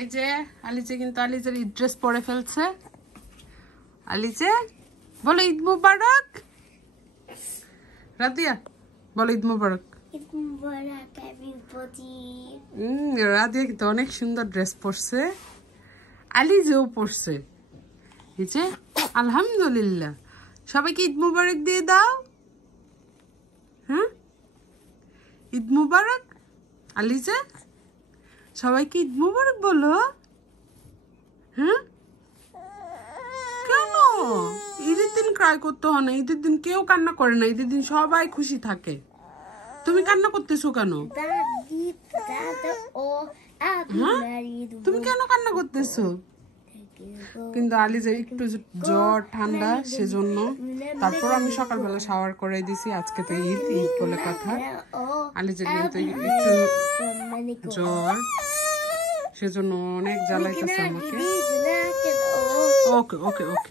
এই যে আলিজে কিন্তু আলিজের ঈদ ড্রেস পরে ফেলছে। আলিজে বলো ঈদ মুবারক। রাদিয়া বলো ঈদ মুবারক। ঈদ মুবারক এভরিবডি। রাদিয়া কিন্তু অনেক সুন্দর ড্রেস পরছে, আলিজেও পরছে। এই যে আলহামদুলিল্লাহ, সবাইকে ঈদ মুবারক দিয়ে দাও। হ্যাঁ ঈদ মুবারক। আলিজে সবাইকে ঈদ মুবারক বলো। হ্যাঁ কেন ঈদের দিন ক্রাই করতে হয় না? ঈদের দিন কেউ কান্না করে না, ঈদের দিন সবাই খুশি থাকে। তুমি কান্না করতেছো কেন? তুমি কেন কান্না করতেছো? কিন্তু আলিজের একটু জ্বর ঠান্ডা, সেজন্য। তারপর আমি সকালবেলা শাওয়ার করে দিছি, আজকে তো ঈদ, ঈদ বলে কথা। আলিজের কিন্তু একটু জ্বর, সেজন্য অনেক জ্বালাইতেছে আমাকে। ওকে ওকে ওকে